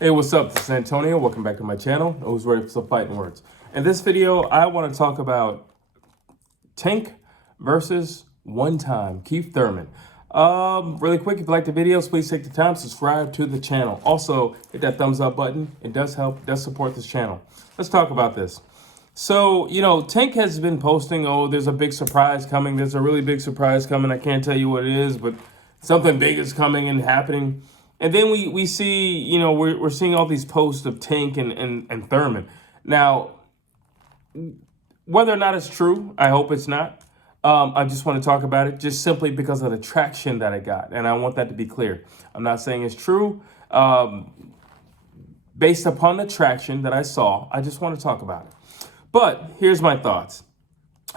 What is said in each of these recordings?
Hey, what's up? This is Antonio. Welcome back to my channel. Who's ready for some fighting words? In this video, I want to talk about Tank versus one time Keith Thurman. Really quick, if you like the videos, please take the time, subscribe to the channel. Also, hit that thumbs up button. It does help, it does support this channel. Let's talk about this. So, Tank has been posting, oh, there's a big surprise coming. There's a really big surprise coming. I can't tell you what it is, but something big is coming and happening. And then we see, we're seeing all these posts of Tank and Thurman. Now, whether or not it's true, I hope it's not. I just want to talk about it just simply because of the traction that I got. And I want that to be clear. I'm not saying it's true. Based upon the traction that I saw, I just want to talk about it. But here's my thoughts.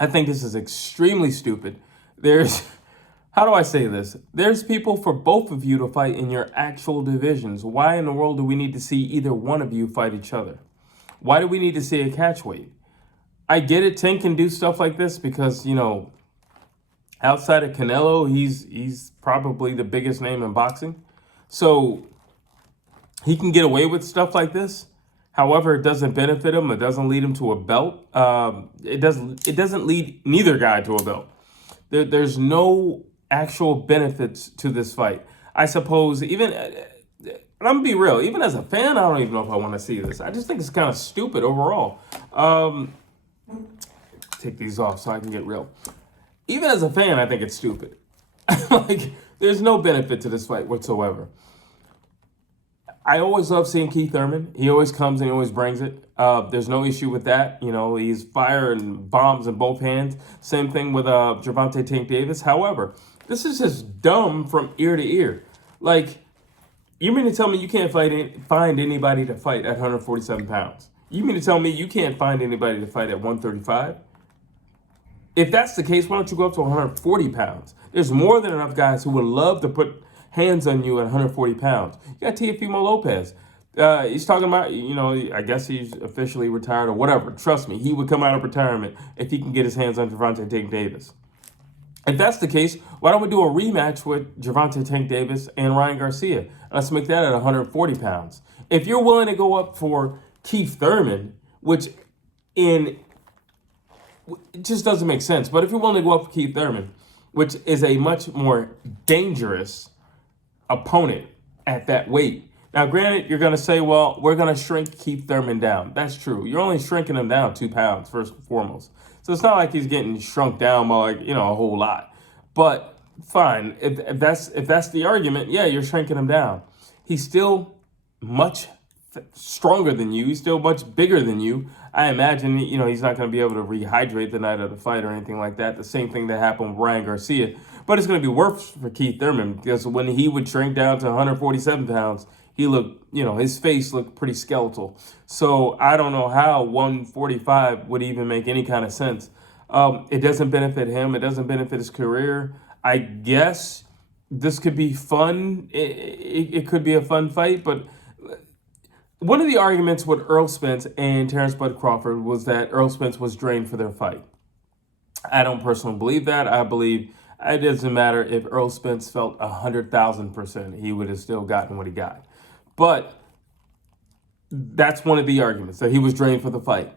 I think this is extremely stupid. How do I say this? There's people for both of you to fight in your actual divisions. Why in the world do we need to see either one of you fight each other? Why do we need to see a catch weight? I get it, Tank can do stuff like this because, outside of Canelo, he's probably the biggest name in boxing. So he can get away with stuff like this. However, it doesn't benefit him. It doesn't lead him to a belt. It doesn't lead neither guy to a belt. There's no actual benefits to this fight. I suppose even, and I'm gonna be real, even as a fan, I don't even know if I want to see this. I just think it's kind of stupid overall. Take these off so I can get real. Even as a fan, I think it's stupid. There's no benefit to this fight whatsoever. I always love seeing Keith Thurman. He always comes and he always brings it. There's no issue with that. He's firing bombs in both hands. Same thing with Gervonta Tank Davis. However, this is just dumb from ear to ear. You mean to tell me you can't find anybody to fight at 147 pounds? You mean to tell me you can't find anybody to fight at 135? If that's the case, why don't you go up to 140 pounds? There's more than enough guys who would love to put hands on you at 140 pounds. You got Teofimo Lopez. He's talking about, I guess he's officially retired or whatever. Trust me, he would come out of retirement if he can get his hands on Gervonta Tank Davis. If that's the case, why don't we do a rematch with Gervonta Tank Davis and Ryan Garcia? Let's make that at 140 pounds. If you're willing to go up for Keith Thurman, which it just doesn't make sense, but if you're willing to go up for Keith Thurman, which is a much more dangerous opponent at that weight. Now, granted, you're going to say, well, we're going to shrink Keith Thurman down. That's true. You're only shrinking him down 2 pounds, first and foremost. So it's not like he's getting shrunk down by a whole lot. But fine, if that's the argument, yeah, you're shrinking him down. He's still much stronger than you. He's still much bigger than you. I imagine, he's not going to be able to rehydrate the night of the fight or anything like that. The same thing that happened with Ryan Garcia. But it's going to be worse for Keith Thurman because when he would shrink down to 147 pounds, he looked, his face looked pretty skeletal. So I don't know how 145 would even make any kind of sense. It doesn't benefit him. It doesn't benefit his career. I guess this could be fun. It could be a fun fight, but one of the arguments with Errol Spence and Terrence Bud Crawford was that Errol Spence was drained for their fight. I don't personally believe that. I believe it doesn't matter if Errol Spence felt 100,000%, he would have still gotten what he got. But that's one of the arguments, that he was drained for the fight.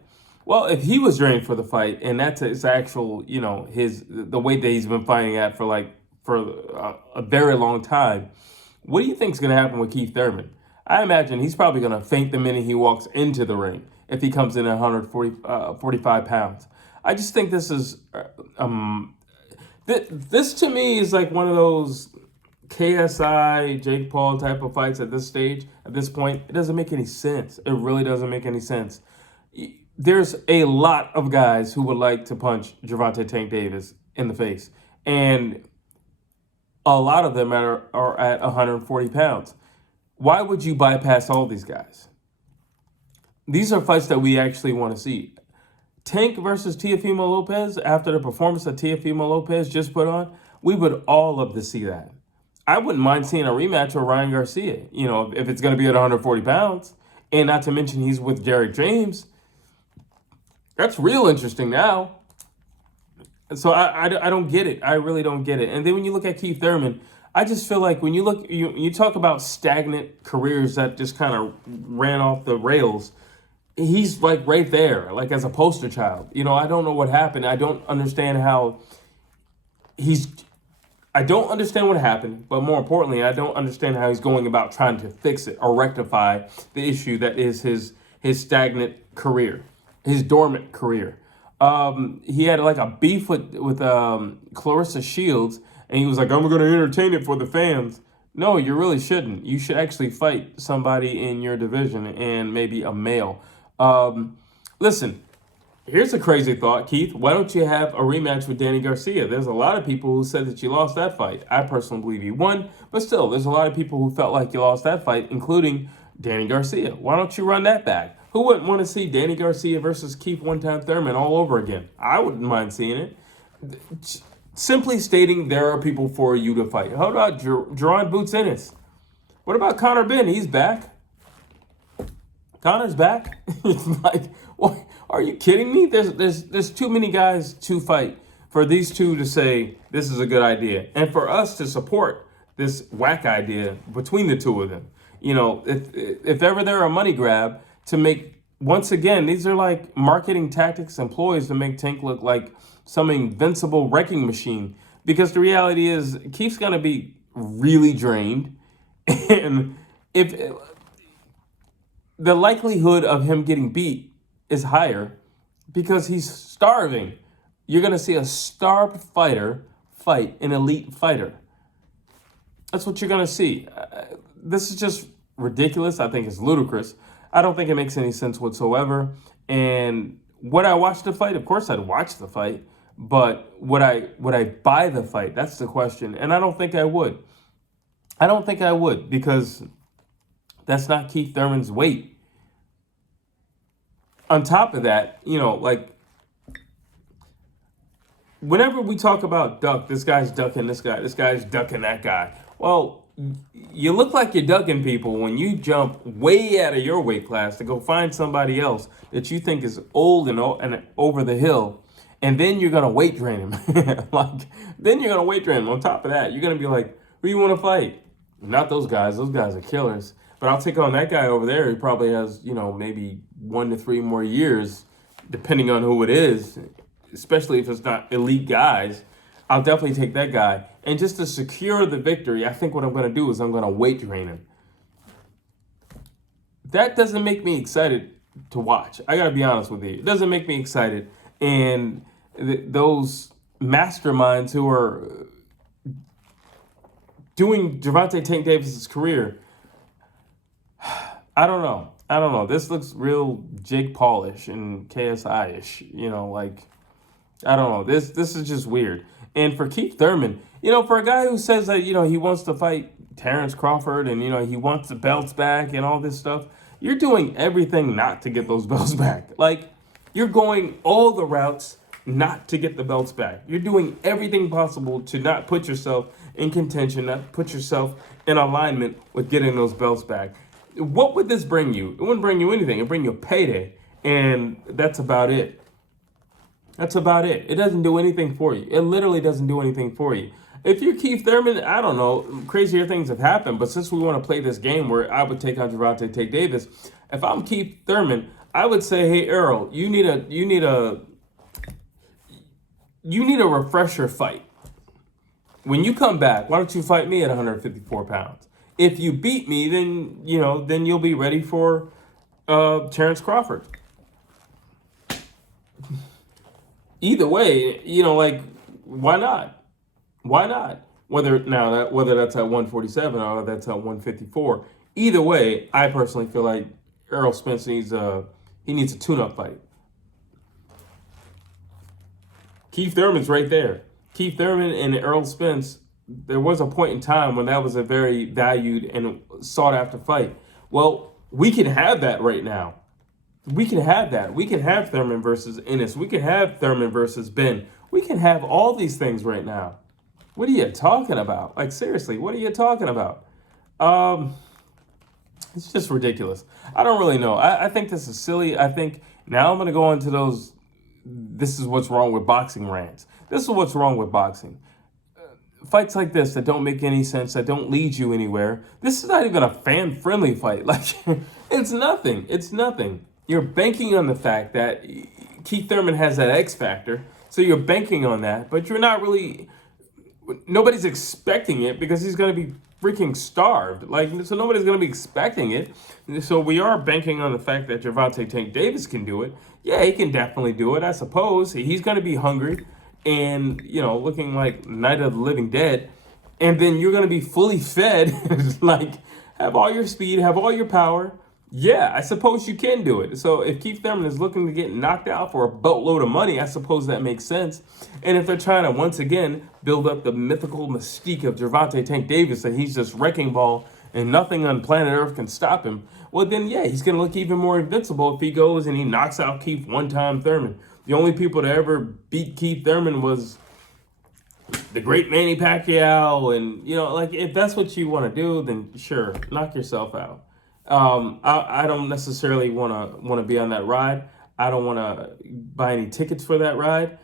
Well, if he was drained for the fight, and that's his actual, the weight that he's been fighting at for a very long time, what do you think is going to happen with Keith Thurman? I imagine he's probably going to faint the minute he walks into the ring if he comes in at 145 pounds. I just think this is, this to me is like one of those KSI, Jake Paul type of fights at this stage, at this point. It doesn't make any sense. It really doesn't make any sense. There's a lot of guys who would like to punch Gervonta Tank Davis in the face. And a lot of them are at 140 pounds. Why would you bypass all these guys? These are fights that we actually want to see. Tank versus Teofimo Lopez, after the performance that Teofimo Lopez just put on, we would all love to see that. I wouldn't mind seeing a rematch with Ryan Garcia, if it's going to be at 140 pounds. And not to mention he's with Derek James. That's real interesting now. So I don't get it. I really don't get it. And then when you look at Keith Thurman, I just feel like when you look, you talk about stagnant careers that just kind of ran off the rails. He's like right there, like as a poster child. I don't know what happened. I don't understand how he's. I don't understand what happened, but more importantly, I don't understand how he's going about trying to fix it or rectify the issue that is his stagnant career, his dormant career. He had like a beef with Clarissa Shields, and he was like, "I'm going to entertain it for the fans." No, you really shouldn't. You should actually fight somebody in your division and maybe a male. Listen, here's a crazy thought, Keith. Why don't you have a rematch with Danny Garcia? There's a lot of people who said that you lost that fight. I personally believe you won, but still, there's a lot of people who felt like you lost that fight, including Danny Garcia. Why don't you run that back? Who wouldn't want to see Danny Garcia versus Keith one-time Thurman all over again? I wouldn't mind seeing it. Simply stating there are people for you to fight. How about Jerron Boots Ennis? What about Conor Benn? He's back. Conor's back. It's like, what? Are you kidding me? There's too many guys to fight for these two to say this is a good idea, and for us to support this whack idea between the two of them. If ever they're a money grab to make, once again, these are like marketing tactics employees to make Tank look like some invincible wrecking machine. Because the reality is, Keith's gonna be really drained, and if the likelihood of him getting beat is higher because he's starving. You're going to see a starved fighter fight an elite fighter. That's what you're going to see. This is just ridiculous. I think it's ludicrous. I don't think it makes any sense whatsoever. And would I watch the fight? Of course I'd watch the fight. But would I buy the fight? That's the question. And I don't think I would. I don't think I would, because that's not Keith Thurman's weight. On top of that, like, whenever we talk about duck, this guy's ducking this guy, this guy's ducking that guy. Well, you look like you're ducking people when you jump way out of your weight class to go find somebody else that you think is old and over the hill, and then you're going to weight drain him. Then you're going to weight drain him. On top of that, you're going to be like, who you want to fight? Not those guys. Those guys are killers. But I'll take on that guy over there. He probably has, maybe 1 to 3 more years, depending on who it is, especially if it's not elite guys. I'll definitely take that guy. And just to secure the victory, I think what I'm going to do is I'm going to weight drain him. That doesn't make me excited to watch. I got to be honest with you. It doesn't make me excited. And those masterminds who are doing Gervonta Tank Davis's career, I don't know. This looks real Jake Paul-ish and KSI-ish. I don't know. This is just weird. And for Keith Thurman, for a guy who says that, he wants to fight Terrence Crawford and, he wants the belts back and all this stuff, you're doing everything not to get those belts back. Like, you're going all the routes not to get the belts back. You're doing everything possible to not put yourself in contention, not put yourself in alignment with getting those belts back. What would this bring you? It wouldn't bring you anything. It'd bring you a payday. And that's about it. That's about it. It doesn't do anything for you. It literally doesn't do anything for you. If you're Keith Thurman, I don't know, crazier things have happened. But since we want to play this game where I would take on Gervonta Tank Davis, if I'm Keith Thurman, I would say, hey, Earl, you need a refresher fight. When you come back, why don't you fight me at 154 pounds? If you beat me, then you'll be ready for Terrence Crawford. Either way, why not? Why not? Whether that's at 147 or that's at 154. Either way, I personally feel like Errol Spence needs a tune-up fight. Keith Thurman's right there. Keith Thurman and Errol Spence, there was a point in time when that was a very valued and sought-after fight. Well, we can have that right now. We can have that. We can have Thurman versus Ennis. We can have Thurman versus Ben. We can have all these things right now. What are you talking about? Like, seriously, what are you talking about? It's just ridiculous. I don't really know. I think this is silly. I think now I'm going to go into those, this is what's wrong with boxing rants. This is what's wrong with boxing. fights like this that don't make any sense, that don't lead you anywhere. This is not even a fan-friendly fight. Like, it's nothing. It's nothing. You're banking on the fact that Keith Thurman has that X factor, so you're banking on that, but you're not really. Nobody's expecting it because he's going to be freaking starved. Like, so nobody's going to be expecting it. So we are banking on the fact that Gervonta Tank Davis can do it. Yeah, he can definitely do it, I suppose. He's going to be hungry and, looking like Night of the Living Dead. And then you're going to be fully fed, like, have all your speed, have all your power. Yeah, I suppose you can do it. So if Keith Thurman is looking to get knocked out for a boatload of money, I suppose that makes sense. And if they're trying to, once again, build up the mythical mystique of Gervonta Tank Davis, that he's just wrecking ball and nothing on planet Earth can stop him, well then, yeah, he's going to look even more invincible if he goes and he knocks out Keith one-time Thurman. The only people to ever beat Keith Thurman was the great Manny Pacquiao. And, like, if that's what you want to do, then sure, knock yourself out. I don't necessarily want to be on that ride. I don't want to buy any tickets for that ride,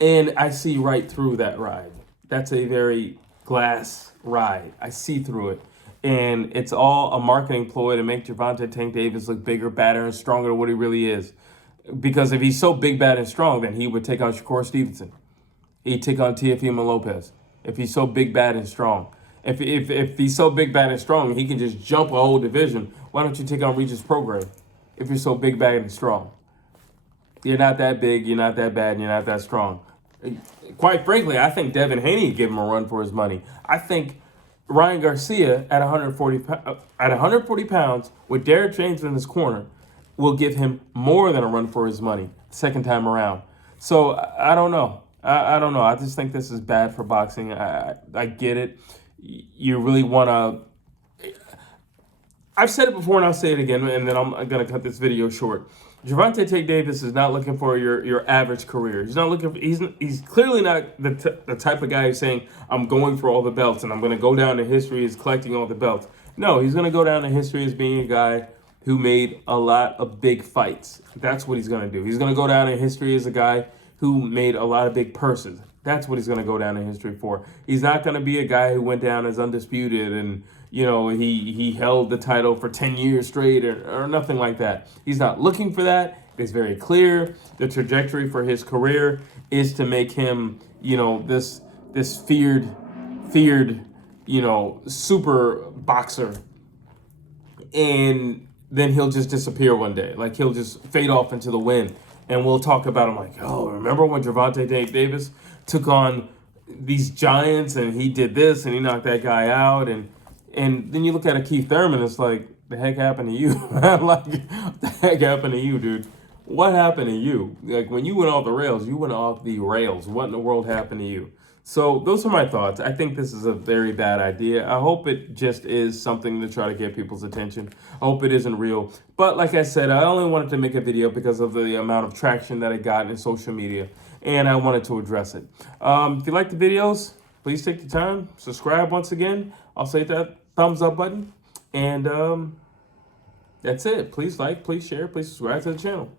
and I see right through that ride. That's a very glass ride. I see through it, and it's all a marketing ploy to make Gervonta Tank Davis look bigger, badder, and stronger than what he really is. Because if he's so big, bad, and strong, then he would take on Shakur Stevenson. He'd take on Teofimo Lopez. If he's so big, bad, and strong. If he's so big, bad, and strong, he can just jump a whole division. Why don't you take on Regis Prograis if you're so big, bad, and strong? You're not that big, you're not that bad, and you're not that strong. Quite frankly, I think Devin Haney gave him a run for his money. I think Ryan Garcia at 140 pounds with Derek James in his corner will give him more than a run for his money second time around. So I don't know. I don't know. I just think this is bad for boxing. I get it. You really want to... I've said it before and I'll say it again, and then I'm going to cut this video short. Gervonta Tank Davis is not looking for your average career. He's not looking for, he's clearly not the type of guy who's saying, I'm going for all the belts and I'm going to go down to history as collecting all the belts. No, he's going to go down to history as being a guy who made a lot of big fights. That's what he's going to do. He's going to go down in history as a guy who made a lot of big purses. That's what he's going to go down in history for. He's not going to be a guy who went down as undisputed and, he held the title for 10 years straight or nothing like that. He's not looking for that. It's very clear. The trajectory for his career is to make him, this feared, super boxer. And then he'll just disappear one day. Like, he'll just fade off into the wind. And we'll talk about him like, oh, remember when Gervonta Tank Davis took on these giants and he did this and he knocked that guy out? And then you look at a Keith Thurman, it's like, the heck happened to you? Like, the heck happened to you, dude? What happened to you? Like, when you went off the rails, you went off the rails. What in the world happened to you? So those are my thoughts. I think this is a very bad idea. I hope it just is something to try to get people's attention. I hope it isn't real. But like I said, I only wanted to make a video because of the amount of traction that it got in social media. And I wanted to address it. If you like the videos, please take the time. Subscribe once again. I'll say that thumbs up button. And that's it. Please like, please share, please subscribe to the channel.